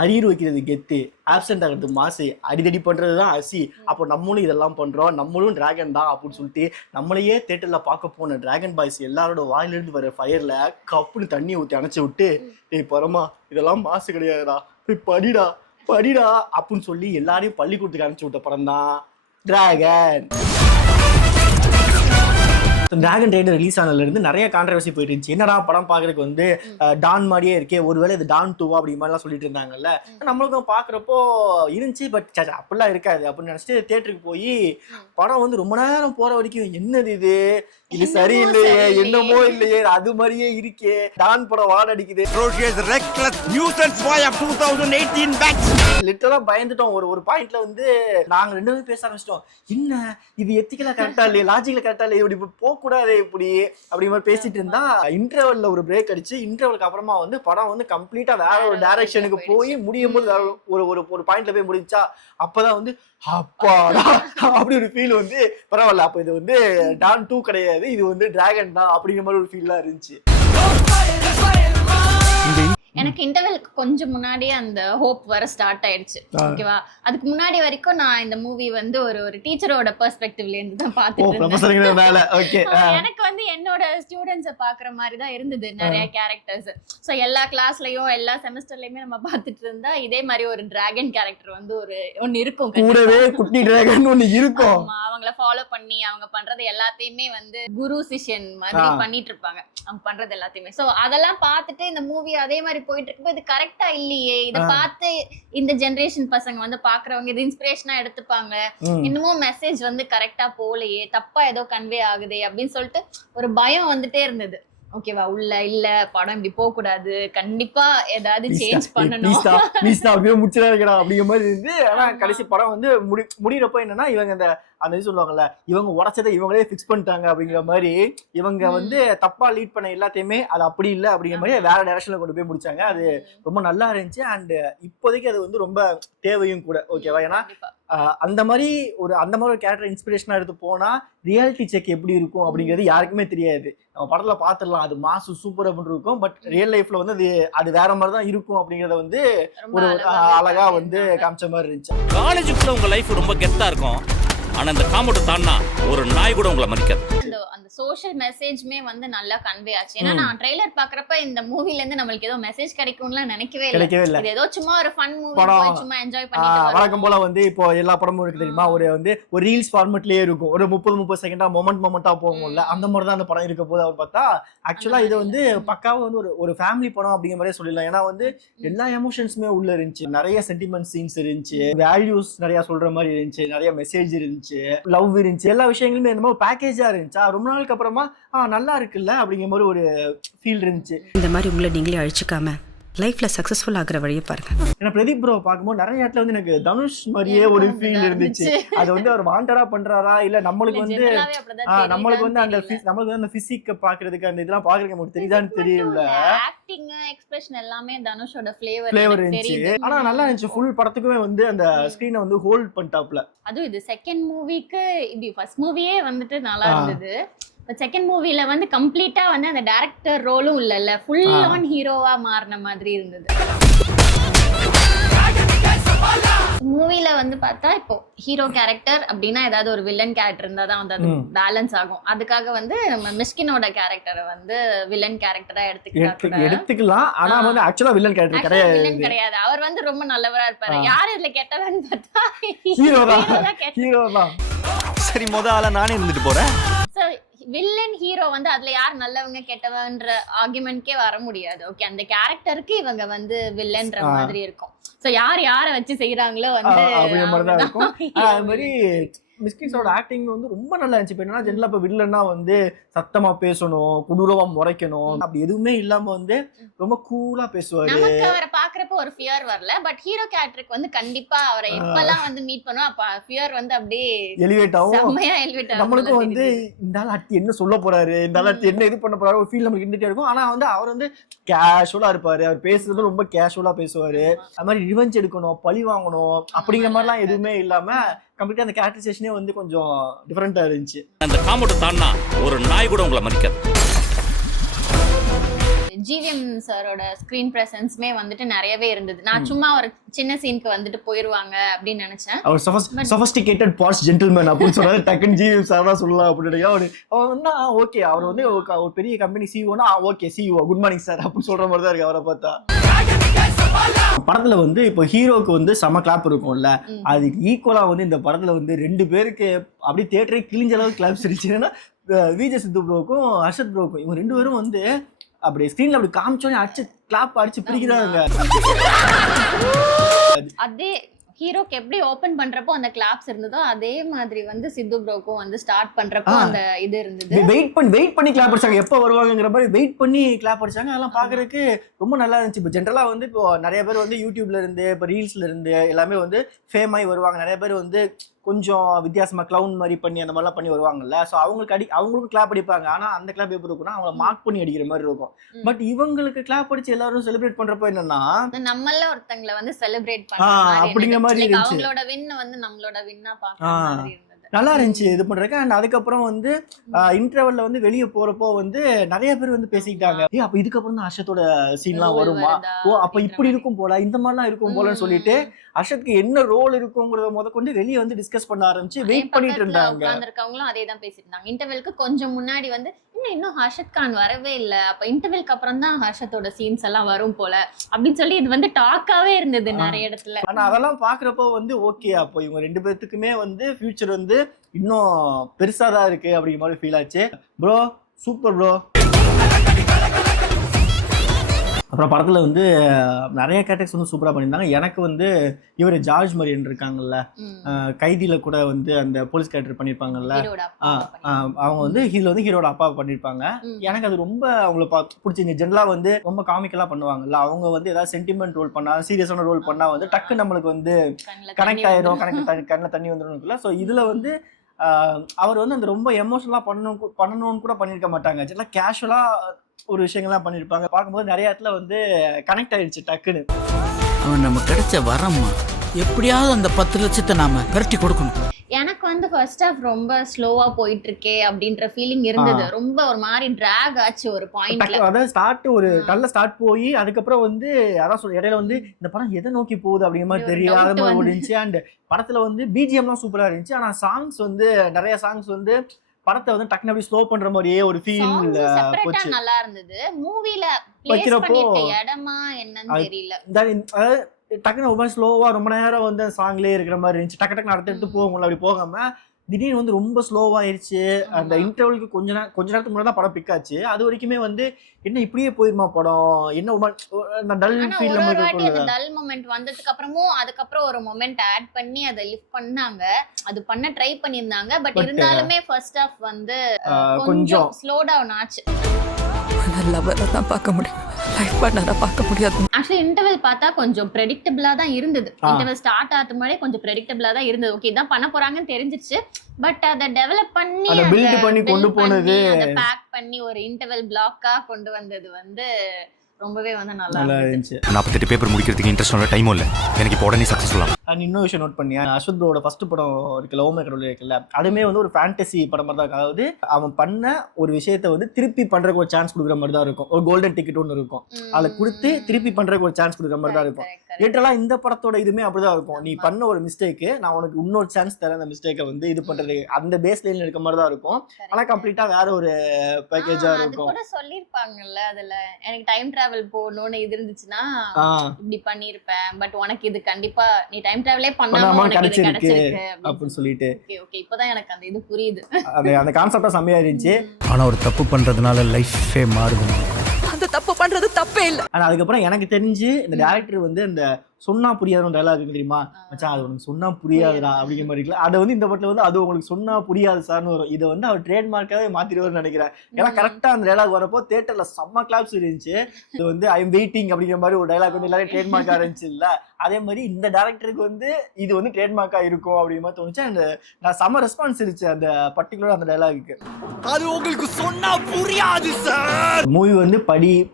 Arrear வைக்கிறது கெத்து, absent ஆகிறது மாசு, அடிதடி பண்றது தான் அசி. அப்போ நம்மளும் இதெல்லாம் பண்றோம், நம்மளும் டிராகன் தான் அப்படின்னு சொல்லிட்டு நம்மளையே தேட்டர்ல பார்க்க போன டிராகன் பாய்ஸ் எல்லாரோட வாயிலிருந்து வர ஃபயர்ல கப்புன்னு தண்ணி ஊற்றி அணைச்சி விட்டு, டேய் பரமா இதெல்லாம் மாசு கிடையாதுடா, போய் படிடா படிடா அப்படின்னு சொல்லி எல்லாரையும் பள்ளிக்கூடத்துக்கு அனுப்பிச்சு விட்ட படம் தான் டிராகன். டிராகன் ட்ரெய்லர் ரிலீஸ் ஆனதுலேருந்து நிறைய கான்ட்ரவர்சி போயிட்டு இருந்துச்சு. என்னடா படம் பார்க்கறதுக்கு வந்து டான் மாதிரியே இருக்கே, ஒருவேளை இது டான் 2 அப்படி மாதிரிலாம் சொல்லிட்டு இருந்தாங்கல்ல. நம்மளுக்கும் பார்க்குறப்போ இருந்துச்சு, பட் அப்படிலாம் இருக்காது அப்படின்னு நினச்சிட்டு தேட்டருக்கு போய் படம் வந்து ரொம்ப நேரம் போகிற வரைக்கும் என்னது இது சரியில்லையே, என்னமோ இல்லையே, அது மாதிரியே இருக்கே, டான் படம் வாட அடிக்குது, லிட்டரலா பயந்துட்டோம். ஒரு பாயிண்ட்ல வந்து நாங்க 2 பேரும் பேச ஆரம்பிச்சிட்டோம், என்ன இது எத்திக்கலா கரெக்டா இல்லையே, லாஜிக்கல கரெக்டா இல்லையே, இப்படி போக கூடாது இப்படி அப்படி மாதிரி பேசிட்டு இருந்தா இன்டர்வல்ல ஒரு பிரேக் அடிச்சு, இன்டர்வலுக்கு அப்புறமா வந்து படம் வந்து கம்ப்ளீட்டா வேற ஒரு டைரக்ஷனுக்கு போய் முடியும் போது ஒரு பாயிண்ட்ல போய் முடிஞ்சா, அப்பதான் வந்து அப்பாடா அப்படி ஒரு ஃபீல் வந்து பரவாயில்ல, அப்ப இது வந்து டான் 2 கிடையாது, இது வந்து டிராகன் தான் அப்படிங்கிற மாதிரி ஒரு ஃபீல்லாம் இருந்துச்சு. எனக்கு இன்டர்வெலுக்கு கொஞ்சம் முன்னாடியே அந்த ஹோப் வர ஸ்டார்ட் ஆயிடுச்சு. ஓகேவா, அதுக்கு முன்னாடி வரைக்கும் நான் இந்த மூவி வந்து ஒரு டீச்சரோட பெர்ஸ்பெக்டிவ்ல இருந்து தான் பார்த்துட்டு இருந்தேன். எனக்கு வந்து என்னோட ஸ்டூடெண்ட்ஸை பாக்குற மாதிரி தான் இருந்தது நிறைய கேரக்டர்ஸ். ஸோ எல்லா கிளாஸ்லயும் எல்லா செமஸ்டர்லயுமே நம்ம பார்த்துட்டு இருந்தா இதே மாதிரி ஒரு டிராகன் கேரக்டர் வந்து ஒன்னு இருக்கும், குட்டி டிராகன் ஒன்னு இருக்கும். அவங்கள ஃபாலோ பண்ணி அவங்க பண்றது எல்லாத்தையுமே வந்து குரு சிஷ்யன் மாதிரி பண்ணிட்டு இருப்பாங்க, அவங்க பண்றது எல்லாத்தையுமே. ஸோ அதெல்லாம் பார்த்துட்டு இந்த மூவி அதே மாதிரி போயிட்டு இருக்கு, இது கரெக்டா இல்லையே, இத பார்த்து இந்த ஜெனரேஷன் பசங்க வந்து பாக்குறவங்க இது இன்ஸ்பிரேஷனா எடுத்துப்பாங்க, இன்னமும் மெசேஜ் வந்து கரெக்டா போலையே, தப்பா ஏதோ கன்வே ஆகுதே அப்படின்னு சொல்லிட்டு ஒரு பயம் வந்துட்டே இருந்தது. ஓகேவா, உள்ள இல்ல படம் இப்படி போக கூடாது, கண்டிப்பா ஏதாவது சேஞ்ச் பண்ணணும் அப்படிங்கிற மாதிரி இருந்து. ஆனா கடைசி படம் வந்து முடியறப்ப என்னன்னா, இவங்க அந்த இது சொல்லுவாங்கல்ல, இவங்க உடச்சதை இவங்களே ஃபிக்ஸ் பண்ணிட்டாங்க அப்படிங்கிற மாதிரி, இவங்க வந்து தப்பா லீட் பண்ண எல்லாத்தையுமே அது அப்படி இல்லை அப்படிங்கிற மாதிரி வேற டைரக்ஷன்ல கொண்டு போய் முடிச்சாங்க. அது ரொம்ப நல்லா இருந்துச்சு. அண்ட் இப்போதைக்கு அது வந்து ரொம்ப தேவையும் கூட. ஓகேவா, ஏன்னா அந்த மாதிரி ஒரு கேரக்டர் இன்ஸ்பிரேஷனா எடுத்து போனா ரியாலிட்டி செக் எப்படி இருக்கும் அப்படிங்கிறது யாருக்குமே தெரியாது. நம்ம படத்துல பாத்துடலாம் அது மாசு சூப்பர் அப்படின்னு இருக்கும், பட் ரியல் லைஃப்ல வந்து அது வேற மாதிரி தான் இருக்கும் அப்படிங்கறத வந்து ஒரு அழகா வந்து காமிச்ச மாதிரி இருந்துச்சு. காலேஜுக்குள்ள உங்க லைஃப் ரொம்ப கெத்தா இருக்கும், ஆனா இந்த காம்பவுண்ட் தாண்டா ஒரு நாய் கூட உங்களை மதிக்காது. அந்த சோஷியல் மெசேஜ்மே வந்து நல்லா கன்வே ஆச்சு. ஏன்னா நான் ட்ரெய்லர் பாக்குறப்ப இந்த மூவில இருந்து நம்மளுக்கு ஏதோ மெசேஜ் கிடைக்கும்னு நினைக்கவே இல்லை. இது ஏதோ சும்மா ஒரு ஃபன் மூவி, சும்மா என்ஜாய் பண்ணிட்டு வழக்கம் போல வந்து இப்போ எல்லா படமும் இருக்கு தெரியுமா, ஒரு ரீல்ஸ் ஃபார்மட்லயே இருக்கும், ஒரு 30 செகண்டா மொமெண்டா போகும்ல, அந்த மாதிரி தான் அந்த படம் இருக்க போது அவர் பார்த்தா. ஆக்சுவலா இது வந்து பக்காவா வந்து ஒரு ஃபேமிலி படம் அப்படிங்கிற மாதிரி சொல்லிடலாம். ஏன்னா வந்து எல்லா எமோஷன்ஸுமே உள்ள இருந்துச்சு, நிறைய சென்டிமெண்ட் சீன்ஸ் இருந்துச்சு, வேல்யூஸ் நிறைய சொல்ற மாதிரி இருந்துச்சு, நிறைய மெசேஜ் இருந்துச்சு, லவ் இருந்துச்சு, எல்லா விஷயங்களுமே இந்த மாதிரி பேக்கேஜா இருந்துச்சா. ரொம்ப நாளுக்கு அப்புறமா நல்லா இருக்குல்ல அப்படிங்கிற மாதிரி ஒரு ஃபீல் இருந்துச்சு. இந்த மாதிரி உங்களை நீங்களே அழிச்சுக்காம லைஃப்ல சக்சஸ்ஃபுல் ஆகுற வழியை பாருங்க. ஏன்னா பிரதீப் ப்ரோ பார்க்கும்போது நிறைய இடத்துல வந்து எனக்கு தனுஷ் மாதிரியே ஒரு ஃபீல் இருந்துச்சு. அது வந்து அவர் வாண்டடா பண்றாரா இல்ல நம்மளுக்கு வந்து அந்த பிசிக்க பாக்குறதுக்கு அந்த இதெல்லாம் பாக்குறதுக்கு நமக்கு தெரியுதான்னு தெரியல. ஆக்டிங் எக்ஸ்பிரஷன் எல்லாமே தனுஷோட ஃப்ளேவர் இருந்துச்சு. ஆனா நல்லா இருந்துச்சு. ஃபுல் படத்துக்குமே வந்து அந்த ஸ்கிரீனை வந்து ஹோல்ட் பண்ணிட்டாப்ல. அதுவும் இது செகண்ட் மூவிக்கு இப்படி ஃபர்ஸ்ட் மூவியே வந்துட்டு நல்லா இருந்தது. செகண்ட் மூவில வந்து கம்ப்ளீட்டா வந்து அந்த டைரக்டர் ரோலும் இல்ல, ஃபுல் ஆன் ஹீரோவா மாறின மாதிரி இருந்தது. மூவில வந்து பார்த்தா இப்போ ஹீரோ கேரக்டர் அப்படின்னா ஏதாவது ஒரு வில்லன் கேரக்டர் இருந்தா தான் வந்து அது பேலன்ஸ் ஆகும். அதுக்காக வந்து நம்ம மிஸ்கினோட கேரக்டரை வந்து வில்லன் கேரக்டரா எடுத்துக்கலாம். ஆனா வந்து ஆக்சுவலா வில்லன் கேரக்டர் கிடையாது. அவர் வந்து ரொம்ப நல்லவரா இருப்பாரு. யாரு இதுல கெட்டவன்னு பார்த்தா ஹீரோ தான். சரி, முதல்ல நானே இருந்துட்டு போறேன். வில்லன் ஹீரோ வந்து அதுல யார் நல்லவங்க கெட்டவன்ற ஆர்குமெண்ட்கே வர முடியாது. ஓகே, அந்த கேரக்டருக்கு இவங்க வந்து வில்லன்ற மாதிரி இருக்கும். சோ யார வச்சு செய்யறாங்களோ வந்து அது மாதிரி மிஸ்கின்ஸோட ஆக்டிங் வந்து ரொம்ப நல்லா இருந்துச்சு. இப்போ என்னன்னா ஜென்ரலா இப்போ வில்லன்னா வந்து சத்தமா பேசணும், குடூரமா முறைக்கணும், அப்படி எதுவுமே இல்லாம வந்து ரொம்ப கூலா பேசுவாரு. நமக்கு அவரை பாக்குறப்ப ஒரு ஃபியர் வரல, பட் ஹீரோ கேரக்டருக்கு வந்து கண்டிப்பா அவரை எப்பெல்லாம் வந்து மீட் பண்ணுவோம் அப்ப ஃபியர் வந்து அப்படியே எலிவேட் ஆகும், செம்மையா எலிவேட் ஆகும். நம்மளுக்கும் வந்து இந்த ஆள் அடுத்து என்ன சொல்ல போறாரு, இந்த ஆள் அடுத்து என்ன இது பண்ண போறாரு ஒரு ஃபீல் நமக்கு இருந்துட்டே இருக்கும். ஆனா வந்து அவர் வந்து கேஷுவலா இருப்பாரு, அவர் பேசுறது ரொம்ப கேஷுவலா பேசுவாரு. அது மாதிரி ரிவெஞ்ச் எடுக்கணும், பழி வாங்கணும் அப்படிங்கிற மாதிரிலாம் எதுவுமே இல்லாம கம்ப்ளீட்டா அந்த கேரக்டரைசேஷனே வந்து கொஞ்சம் டிஃபரெண்டா இருந்துச்சு. அந்த காம்பவுண்ட் தாண்டா ஒரு நாய் கூட உங்களை மதிக்காது. ஜிவிஎம் சாரோட ஸ்கிரீன் பிரசன்ஸ்மே வந்துட்டு நிறையவே இருந்தது. நான் சும்மா ஒரு சின்ன சீனுக்கு வந்துட்டு போயிருவாங்க அப்படின்னு நினைச்சேன். அவர் சொஃபஸ்டிகேட்டட் பாஷ் ஜென்டில்மேன் அப்படின்னு சொன்னாரு. டக்குன்னு ஜிவிஎம் சார் தான் சொல்லலாம் அப்படின்னு அவர்னா ஓகே, அவர் வந்து ஒரு பெரிய கம்பெனி சிஇஓனா okay CEO good morning sir அப்படின்னு சொல்ற மாதிரி தான் இருக்கு அவரை பார்த்தா. படத்துல வந்து இப்போ ஹீரோக்கு வந்து செம கிளாப் இருக்கும்ல, அதுக்கு ஈக்குவலா வந்து இந்த படத்துல வந்து 2 பேருக்கு அப்படியே தியேட்டரே கிழிஞ்ச அளவுக்கு கிளாப்ஸ் இருந்துச்சுன்னா விஜய் சித்து ப்ரோக்கும் ஹர்ஷத் ப்ரோக்கும், இவங்க 2 பேரும் வந்து அப்படி ஸ்கிரீன்ல அப்படி காமிச்சோன்னே அடிச்சு கிளாப் அடிச்சு பிரிக்கிறாங்க. அதே ஹீரோக்கு எப்படி ஓபன் பண்றப்போ அந்த கிளாப்ஸ் இருந்ததோ அதே மாதிரி வந்து சித்து ப்ரோக்கும் வந்து ஸ்டார்ட் பண்றப்போ அந்த இது இருந்தது. வெயிட் பண்ணி கிளாப் அடிச்சாங்க, எப்போ வருவாங்கங்கிற மாதிரி வெயிட் பண்ணி கிளாப் அடிச்சாங்க. அதெல்லாம் பாக்குறதுக்கு ரொம்ப நல்லா இருந்துச்சு. இப்போ ஜென்ரலா வந்து இப்போ நிறைய பேர் வந்து யூடியூப்ல இருந்து இப்போ ரீல்ஸ்ல இருந்து எல்லாமே வந்து ஃபேம் ஆகி வருவாங்க. நிறைய பேர் வந்து கொஞ்சம் வித்தியாசமா கிளவுன் மாதிரி பண்ணி அந்த மாதிரிலாம் பண்ணி வருவாங்கல்ல. ஸோ அவங்களுக்கும் கிளாப் அடிப்பாங்க. ஆனா அந்த கிளாப் எப்படி இருக்கும்னா அவங்கள மார்க் பண்ணி அடிக்கிற மாதிரி இருக்கும். பட் இவங்களுக்கு கிளாப் அடிச்சு எல்லாரும் செலிப்ரேட் பண்றப்போ என்னன்னா நம்மள ஒருத்தங்களை வந்து செலிப்ரேட் பண்ற அப்படிங்கிற மாதிரி இருந்துச்சு. அவங்களோட வின் வந்து நம்மளோட வின்னா பார்க்குற மாதிரி இருந்தது. நல்லா இருந்துச்சு இது பண்றதுக்கு. அண்ட் அதுக்கப்புறம் வந்து இன்டர்வல்ல வந்து வெளியே போறப்போ வந்து நிறைய பேர் வந்து பேசிக்கிட்டாங்க, அப்ப இதுக்கப்புறம் தான் ஹர்ஷத்தோட சீன்லாம் வருமா, அப்ப இப்படி இருக்கும் போல, இந்த மாதிரிலாம் இருக்கும் போலன்னு சொல்லிட்டு ஹர்ஷத்துக்கு என்ன ரோல் இருக்குங்கிறத முதற்கொண்டு வெளியே வந்து டிஸ்கஸ் பண்ண ஆரம்பிச்சு வெயிட் பண்ணிட்டு இருந்தாங்க. உட்கார்ந்திருக்கவங்களும் அதே தான் பேசிட்டு இருந்தாங்க. இன்டர்வெல்க்கு கொஞ்சம் முன்னாடி வந்து இன்னும் ஹர்ஷத் கான் வரவே இல்லை, அப்ப இன்டர்வெல்க்கு அப்புறம் தான் ஹர்ஷத்தோட சீன்ஸ் எல்லாம் வரும் போல அப்படின்னு சொல்லி இது வந்து டாக்காவே இருந்தது நிறைய இடத்துல. ஆனா அதெல்லாம் பாக்குறப்போ வந்து ஓகே, அப்போ இவங்க 2 பேர்த்துக்குமே வந்து ஃபியூச்சர் வந்து இன்னும் பெருசாதான் இருக்கு அப்படிங்கிற மாதிரி ஃபீல் ஆச்சு. Bro super bro. அப்புறம் படத்துல வந்து நிறைய கேரக்டர்ஸ் வந்து சூப்பரா பண்ணியிருந்தாங்க. எனக்கு வந்து இவர் ஜார்ஜ் மரியன் இருக்காங்கல்ல, கைதியில கூட வந்து அந்த போலீஸ் கேரக்டர் பண்ணியிருப்பாங்கல்ல, அவங்க வந்து இதுல வந்து ஹீரோட அப்பா பண்ணியிருப்பாங்க. எனக்கு அது ரொம்ப அவங்கள பிடிச்சிங்க. ஜென்ரலா வந்து ரொம்ப காமிக்கலா பண்ணுவாங்கல்ல, அவங்க வந்து ஏதாவது சென்டிமெண்ட் ரோல் பண்ணா, சீரியஸான ரோல் பண்ணா வந்து டக்கு நம்மளுக்கு வந்து கனெக்ட் ஆயிரும், கண்ணில் தண்ணி வந்துடும். ஸோ இதுல வந்து அவர் வந்து அந்த ரொம்ப எமோஷனலா பண்ணணும்னு கூட பண்ணியிருக்க மாட்டாங்க. ஜென்ரலா கேஷுவலா ஒரு விஷயங்கள்லாம் பண்ணியிருப்பாங்க. பார்க்கும்போது நிறைய இடத்துல வந்து கனெக்ட் ஆயிடுச்சு டக்குன்னு. அவன் நம்ம கிடைச்ச வரம்மா, எப்படியாவது அந்த 10 லட்சத்தை நாம விரட்டி கொடுக்கணும். எனக்கு வந்து ஃபர்ஸ்ட் ஹாஃப் ரொம்ப ஸ்லோவா போயிட்டு இருக்கே அப்படின்ற ஃபீலிங் இருந்தது. ரொம்ப ஒரு மாதிரி டிராக் ஆச்சு ஒரு பாயிண்ட்ல. அதாவது ஸ்டார்ட் ஒரு நல்ல ஸ்டார்ட் போய் அதுக்கப்புறம் வந்து அதான் சொல்ல இடையில வந்து இந்த படம் எதை நோக்கி போகுது அப்படிங்கிற மாதிரி தெரியாத மாதிரி ஓடிச்சு. அண்ட் படத்துல வந்து பிஜிஎம்லாம் சூப்பரா இருந்துச்சு. ஆனா சாங்ஸ் வந்து நிறைய சாங்ஸ் வந்து படத்தை வந்து டக்குனு அப்படி ஸ்லோ பண்ற மாதிரியே ஒரு ஃபீல் போச்சு. நல்லா இருந்தது. மூவில பிளேஸ் பண்ணிருக்க இடமா என்னன்னு தெரியல. டக்குனு ரொம்ப ஸ்லோவா ரொம்ப நேரம் வந்து சாங்லயே இருக்கிற மாதிரி இருந்துச்சு. டக்கு டக்கு அடுத்து போகும்ல, அப்படி போகாம திடீர்னு வந்து ரொம்ப ஸ்லோவாயிருச்சு. அந்த இன்டர்வலுக்கு கொஞ்ச நேரத்துக்கு முன்னாடி தான் படம் பிக் ஆச்சு. அது வரைக்குமே வந்து என்ன இப்படியே போயிருமா படம், என்ன டல் ஃபீல் நமக்கு டல் மொமெண்ட் வந்ததுக்கு அப்புறமும் அதுக்கப்புறம் ஒரு மொமெண்ட் ஆட் பண்ணி அதை லிஃப்ட் பண்ணாங்க. அது பண்ண ட்ரை பண்ணிருந்தாங்க. பட் இருந்தாலுமே ஃபர்ஸ்ட் ஹாஃப் வந்து கொஞ்சம் ஸ்லோ டவுன் ஆச்சு. லவ்வரை தான் பார்க்க முடியும், லைஃப் பார்ட்னரை பார்க்க முடியாது. ஆக்சுவலி இன்டர்வல் பார்த்தா கொஞ்சம் ப்ரெடிக்டபிளா தான் இருந்தது. இன்டர்வல் ஸ்டார்ட் ஆகிறது முன்னாடி கொஞ்சம் ப்ரெடிக்டபிளா தான் இருந்தது. ஓகே இதான் பண்ண போறாங்கன்னு தெரிஞ்சிருச்சு. பட் அதை டெவலப் பண்ணி கொண்டு போனது, அதை பேக் பண்ணி ஒரு இன்டர்வல் பிளாக்கா கொண்டு வந்தது வந்து ரொம்பவே வந்து நல்லா இருந்துச்சு. 48 பேப்பர் முடிக்கிறதுக்கு இன்ட்ரெஸ்ட் டைமும் இல்லை எனக்கு, இப்போ உடனே சக்ஸஸ்ஃபுல்லா. அண்ட் இன்னொரு விஷயம் நோட் பண்ணியா, அஸ்வத் ப்ரோட ஃபர்ஸ்ட் படம் இருக்குல்ல, ஓமே கடவுள் இருக்குல்ல, அதுவுமே வந்து ஒரு ஃபேண்டசி படம் மாதிரி தான். அதாவது அவன் பண்ண ஒரு விஷயத்த வந்து திருப்பி பண்றதுக்கு ஒரு சான்ஸ் கொடுக்குற மாதிரி தான் இருக்கும். ஒரு கோல்டன் டிக்கெட் ஒன்று இருக்கும், அதை கொடுத்து திருப்பி பண்றதுக்கு ஒரு சான்ஸ் கொடுக்குற மாதிரி தான் இருக்கும். லிட்டரலா இந்த படத்தோட இதுமே அப்படிதான் இருக்கும். நீ பண்ண ஒரு மிஸ்டேக்கு, நான் உனக்கு இன்னொரு சான்ஸ் தரேன், அந்த மிஸ்டேக்கை வந்து இது பண்றது அந்த பேஸ் லைன்ல இருக்க மாதிரி தான் இருக்கும். ஆனா கம்ப்ளீட்டா வேற ஒரு பேக்கேஜா இருக்கும். கூட சொல்லிருப்பாங்கல்ல அதுல, எனக்கு டைம் டிராவல் போகணும்னு இது இருந்துச்சுன்னா இப்படி பண்ணிருப்பேன், பட் உனக்கு இது கண்டிப்பா நீ டைம் டிராவலே பண்ணாம கிடைச்சிருக்கு அப்படின்னு சொல்லிட்டு. ஓகே இப்பதான் எனக்கு அந்த இது புரியுது. அந்த கான்செப்டா செம்மையா இருந்துச்சு. ஆனா ஒரு தப்பு பண்றதுனால லைஃபே மாறுது. அந்த தப்பு பண்றது தப்பே இல்லை. ஆனா அதுக்கப்புறம் எனக்கு தெரிஞ்சு இந்த டைரக்டர் வந்து இந்த சொன்னா புரியாதுன்னு டைலாக் இருக்கு தெரியுமா மச்சான், அது உனக்கு சொன்னா புரியாதுடா அப்படிங்கிற மாதிரி இருக்குல்ல, அதை வந்து இந்த படத்துல வந்து அது உங்களுக்கு சொன்னா புரியாது சார்னு வரும். இதை வந்து அவர் ட்ரேட்மார்க்காவே மாத்திடுவார்னு நினைக்கிறேன். ஏன்னா கரெக்டா அந்த டைலாக் வரப்போ தியேட்டர்ல செம்ம கிளாப்ஸ் இருந்துச்சு. இது வந்து ஐ எம் வெயிட்டிங் அப்படிங்கிற மாதிரி ஒரு டைலாக் வந்து எல்லாரும் ட்ரேட்மார்க்கா இருந்துச்சு இல்ல, அதே மாதிரி இந்த டைரக்டருக்கு வந்து இது வந்து ட்ரேட்மார்க்கா இருக்கும் அப்படிங்கிற மாதிரி தோணுச்சு. அண்ட் நான் செம்ம ரெஸ்பான்ஸ் இருந்துச்சு அந்த பர்டிகுலர் அந்த டைலாக்கு. அது உங்களுக்கு சொன்னா புரியாது சார். மூவி வந்து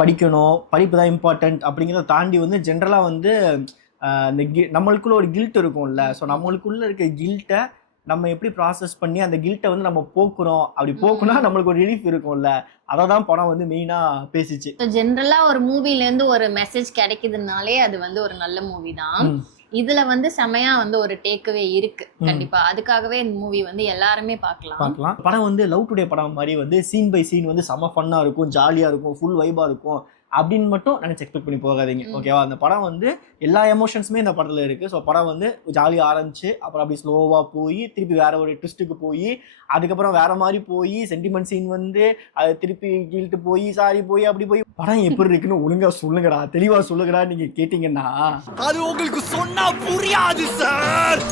படிக்கணும், படிப்பு தான் இம்பார்ட்டன்ட் அப்படிங்கிறத தாண்டி வந்து ஜென்ரலா வந்து நம்மளுக்குள்ள ஒரு கில்ட் இருக்கும்ல, ஸோ நம்மளுக்குள்ள இருக்க கில்ட்டை நம்ம எப்படி ப்ராசஸ் பண்ணி அந்த கில்ட்டை வந்து நம்ம போக்குறோம், அப்படி போக்குனா நம்மளுக்கு ஒரு ரிலீஃப் இருக்கும்ல, அதை தான் படம் வந்து மெயினா பேசிச்சு. ஜென்ரலா ஒரு மூவில இருந்து ஒரு மெசேஜ் கிடைக்குதுனாலே அது வந்து ஒரு நல்ல மூவி தான். இதுல வந்து செமையா வந்து ஒரு டேக்அவே இருக்கு கண்டிப்பா. அதுக்காகவே இந்த மூவி வந்து எல்லாருமே பார்க்கலாம். படம் வந்து லவ் டுடே படம் மாதிரி வந்து சீன் பை சீன் வந்து செம ஃபன்னா இருக்கும், ஜாலியா இருக்கும், ஃபுல் வைபா இருக்கும் அப்படின்னு மட்டும் நினைச்சு எக்ஸ்பெக்ட் பண்ணி போகாதீங்க. ஓகேவா? அந்த படம் வந்து எல்லா எமோஷன்ஸுமே இந்த படத்துல இருக்கு. ஸோ படம் வந்து ஜாலியாக ஆரம்பிச்சு அப்புறம் அப்படி ஸ்லோவா போய் திருப்பி வேற ஒரு ட்விஸ்ட்டுக்கு போய் அதுக்கப்புறம் வேற மாதிரி போய் சென்டிமெண்ட் சீன் வந்து அது திருப்பி கீழ்ட்டு போய் சாரி போய் அப்படி போய் படம் எப்படி இருக்குன்னு ஒழுங்கா சொல்லுங்கடா, தெளிவா சொல்லுங்கடா. நீங்க கேட்டீங்கன்னா அது உங்களுக்கு சொன்னா புரியாது சார்.